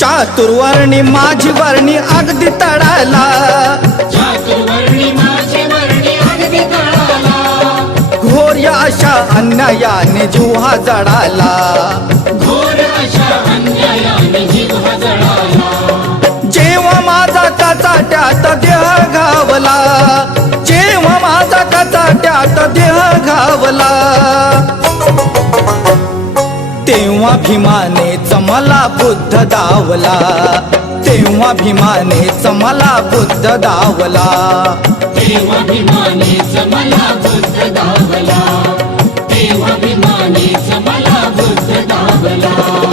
चातुर्वर्णी माझी वर्णी अगदी तळाला, चातुर्वर्णी माझी वर्णी अगदी तळाला, घोर अशा अन्यायाने जीवा जळाला, घोर अशा अन्यायाने जीवा जळाला, जेव्हा माझा कचाट्यात देह घावला, जेव्हा माझा कचाट्यात देह घावला, तेव्हा भीमानेच मला बुद्ध दावला, तेव्हा भीमानेच मला बुद्ध दावला, तेव्हा भीमानेच मला बुद्ध दावला, तेव्हा भीमानेच मला बुद्ध दावला.